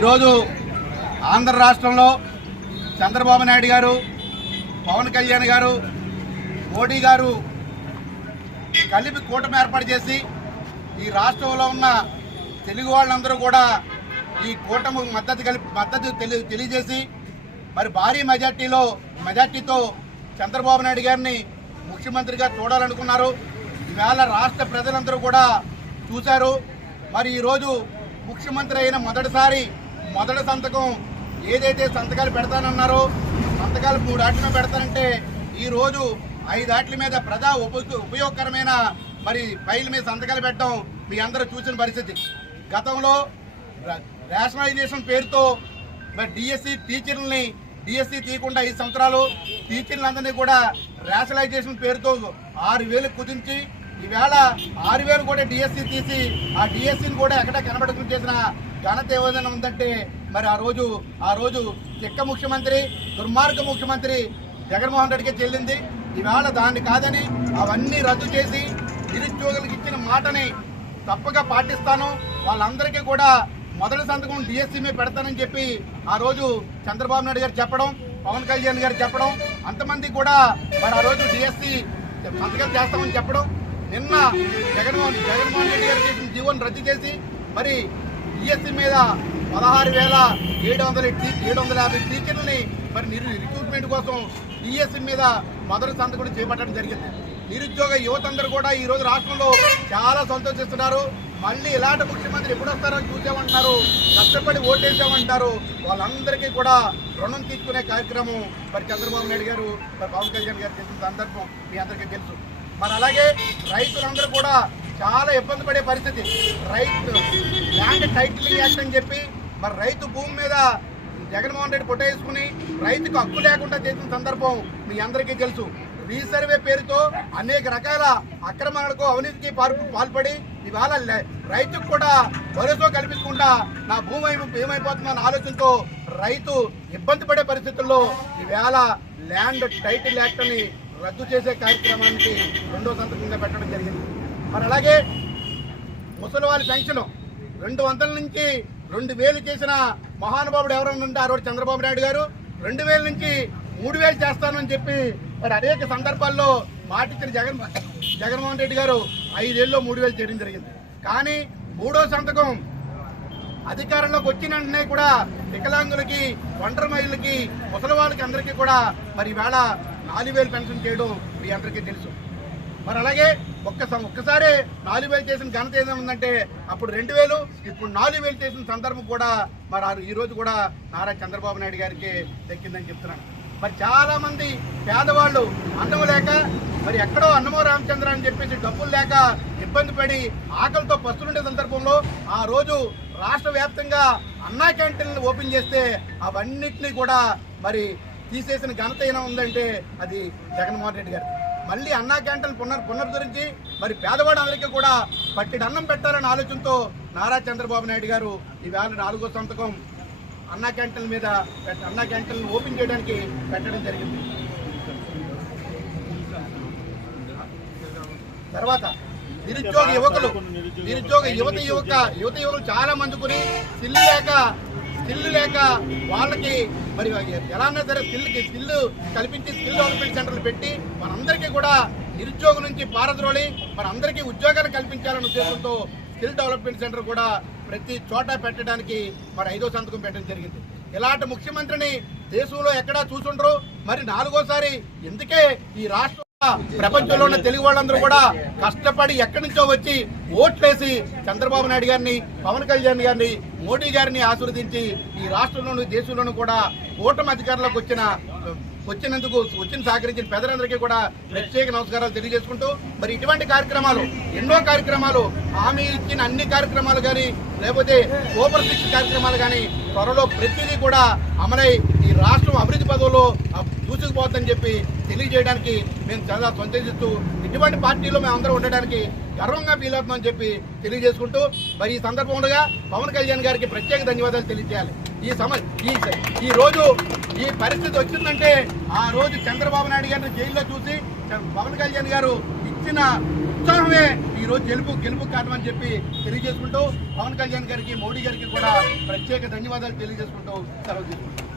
ఈరోజు ఆంధ్ర రాష్ట్రంలో చంద్రబాబు నాయుడు గారు, పవన్ కళ్యాణ్ గారు, మోడీ గారు కలిపి కూటమి ఏర్పాటు చేసి ఈ రాష్ట్రంలో ఉన్న తెలుగు వాళ్ళందరూ కూడా ఈ కూటమి మద్దతు తెలియజేసి మరి భారీ మెజార్టీతో చంద్రబాబు నాయుడు గారిని ముఖ్యమంత్రిగా చూడాలనుకున్నారు. ఈవేళ రాష్ట్ర ప్రజలందరూ కూడా చూశారు. మరి ఈరోజు ముఖ్యమంత్రి అయిన మొదటి సంతకం ఏదైతే సంతకాలు పెడతానన్నారో సంతకాలు 3 ఆటల మీద పెడతానంటే ఈరోజు 5 ఆటల మీద ప్రజా ఉపయోగకరమైన మరి ఫైల్ మీద సంతకాలు పెట్టడం మీ అందరూ చూసిన పరిస్థితి. గతంలో రేషనలైజేషన్ పేరుతో మరి డిఎస్సి తీయకుండా 5 సంవత్సరాలు టీచర్లందరినీ కూడా రేషనలైజేషన్ పేరుతో 6,000 కుదించి ఈవేళ 6,000 కూడా డిఎస్సి తీసి ఆ డిఎస్సిని కూడా ఎక్కడ కనబడకుండా చేసిన ఘనత ఏదైనా ఉందంటే మరి ఆ రోజు చెక్క ముఖ్యమంత్రి, దుర్మార్గ ముఖ్యమంత్రి జగన్మోహన్ రెడ్డికి చెల్లింది. ఈవేళ దాన్ని కాదని అవన్నీ రద్దు చేసి నిరుద్యోగులకు ఇచ్చిన మాటని తప్పగా పాటిస్తాను, వాళ్ళందరికీ కూడా మొదటి సంతకం డిఎస్సి మీద పెడతానని చెప్పి ఆ రోజు చంద్రబాబు నాయుడు గారు చెప్పడం, పవన్ కళ్యాణ్ గారు చెప్పడం, అంతమంది కూడా మరి ఆ రోజు డిఎస్సి సంతకాలు చేస్తామని చెప్పడం, నిన్న జగన్మోహన్ రెడ్డి గారు చేసిన జీవోని రద్దు చేసి మరి డిఎస్సి మీద 16,750 టీచర్లని మరి రిక్రూట్మెంట్ కోసం డిఎస్సి మీద మొదటి సంతకం చేపట్టడం జరిగింది. నిరుద్యోగ యువత అందరూ కూడా ఈరోజు రాష్ట్రంలో చాలా సంతోషిస్తున్నారు. మళ్ళీ ఇలాంటి ముఖ్యమంత్రి ఎప్పుడు వస్తారని చూసామంటున్నారు, కష్టపడి ఓటేసామంటారు. వాళ్ళందరికీ కూడా రుణం తీసుకునే కార్యక్రమం మరి చంద్రబాబు నాయుడు గారు, మరి పవన్ కళ్యాణ్ గారు చేసిన సందర్భం మీ అందరికీ తెలుసు. మరి అలాగే రైతులందరూ కూడా చాలా ఇబ్బంది పడే పరిస్థితి. ల్యాండ్ టైటిలింగ్ యాక్ట్ అని చెప్పి మరి రైతు భూమి మీద జగన్మోహన్ రెడ్డి పొట్టేసుకుని రైతుకు హక్కు లేకుండా చేసిన సందర్భం మీ అందరికీ తెలుసు. రీసర్వే పేరుతో అనేక రకాల అక్రమాలకు, అవినీతికి పాల్పడి ఇవాళ రైతుకు కూడా భరోసా కల్పించకుండా నా భూమి ఏమైపోతుందన్న ఆలోచనతో రైతు ఇబ్బంది పడే పరిస్థితుల్లో ఈవేళ ల్యాండ్ టైటిల్ యాక్ట్ అని రద్దు చేసే కార్యక్రమానికి 2వ సంతకంగా పెట్టడం జరిగింది. మరి అలాగే ముసలి వాళ్ళ పెన్షన్ 200 నుంచి 2,000 చేసిన మహానుభావుడు ఎవరైనా ఉంటే ఆ రోజు చంద్రబాబు నాయుడు గారు 2,000 నుంచి 3,000 చేస్తానని చెప్పి మరి అనేక సందర్భాల్లో మాటిచ్చిన జగన్మోహన్ రెడ్డి గారు 5 ఏళ్ళలో 3,000 చేయడం జరిగింది. కానీ 3వ సంతకం అధికారంలోకి వచ్చిన వెంటనే కూడా వికలాంగులకి, ఒంటరి మహిళలకి, ముసలి వాళ్ళకి అందరికీ కూడా మరి ఈవేళ 4,000 పెన్షన్ చేయడం మీ అందరికీ తెలుసు. మరి అలాగే ఒక్కసారి 4,000 చేసిన ఘనత ఏదేముందంటే అప్పుడు 2,000, ఇప్పుడు 4,000 చేసిన సందర్భం కూడా మరి ఈరోజు కూడా నారా చంద్రబాబు నాయుడు గారికి దక్కిందని చెప్తున్నాను. మరి చాలా మంది పేదవాళ్ళు అన్నం లేక మరి ఎక్కడో అన్నమో రామచంద్ర అని చెప్పేసి డబ్బులు లేక ఇబ్బంది పడి ఆకలితో పస్తులుండే సందర్భంలో ఆ రోజు రాష్ట్ర వ్యాప్తంగా అన్నా క్యాంటీన్లు ఓపెన్ చేస్తే అవన్నిటినీ కూడా మరి తీసేసిన ఘనత అయినా ఉందంటే అది జగన్మోహన్ రెడ్డి గారు. మళ్ళీ అన్నా క్యాంటీన్ పునరుద్ధరించి మరి పేదవాళ్ళందరికీ కూడా పట్టిడి అన్నం పెట్టాలనే ఆలోచనతో నారా చంద్రబాబు నాయుడు గారు ఈవేళ 4వ సంతకం అన్నా క్యాంటీన్లు ఓపెన్ చేయడానికి పెట్టడం జరిగింది. నిరుద్యోగ యువకులు చాలా మందికి స్కిల్ లేక వాళ్ళకి మరి ఎలాన్నా సరే స్కిల్ కల్పించి స్కిల్ డెవలప్మెంట్ సెంటర్లు పెట్టి మనందరికీ కూడా నిరుద్యోగం నుంచి పారద్రోలి మనందరికీ ఉద్యోగాలు కల్పించాలనే ఉద్దేశంతో స్కిల్ డెవలప్మెంట్ సెంటర్ కూడా ప్రతి చోట పెట్టడానికి మరి 5వ సంతకం పెట్టడం జరిగింది. ఇలాంటి ముఖ్యమంత్రిని దేశంలో ఎక్కడా చూసుండ్రు. మరి 4వసారి ఎందుకే ఈ రాష్ట్రం ప్రపంచంలో ఉన్న తెలుగు వాళ్ళందరూ కూడా కష్టపడి ఎక్కడి నుంచో వచ్చి ఓట్లేసి చంద్రబాబు నాయుడు గారిని, పవన్ కళ్యాణ్ గారిని, మోడీ గారిని ఆశీర్వదించి ఈ రాష్ట్రంలోనూ దేశంలోనూ కూడా కూటమి అధికారంలోకి వచ్చినందుకు సహకరించిన పెద్దలందరికీ కూడా ప్రత్యేక నమస్కారాలు తెలియజేసుకుంటూ మరి ఇటువంటి కార్యక్రమాలు ఎన్నో కార్యక్రమాలు హామీ ఇచ్చిన అన్ని కార్యక్రమాలు కానీ లేకపోతే సూపర్ 6 కార్యక్రమాలు కానీ త్వరలో ప్రతిదీ కూడా అమలై ఈ రాష్ట్రం అభివృద్ధి పదవుల్లో దూసుకుపోతుందని చెప్పి తెలియజేయడానికి మేము చాలా సంతోషిస్తూ ఇటువంటి పార్టీలో మేము అందరూ ఉండడానికి గర్వంగా ఫీల్ అవుతున్నామని చెప్పి తెలియజేసుకుంటూ మరి ఈ సందర్భంగా పవన్ కళ్యాణ్ గారికి ప్రత్యేక ధన్యవాదాలు తెలియజేయాలి. ఈ రోజు ఈ పరిస్థితి వచ్చిందంటే ఆ రోజు చంద్రబాబు నాయుడు గారిని జైల్లో చూసి పవన్ కళ్యాణ్ గారు ఇచ్చిన ఉత్సాహమే ఈరోజు గెలుపు కారణం అని చెప్పి తెలియజేసుకుంటూ పవన్ కళ్యాణ్ గారికి, మోడీ గారికి కూడా ప్రత్యేక ధన్యవాదాలు తెలియజేసుకుంటూ సెలవు తీసుకుంటాం.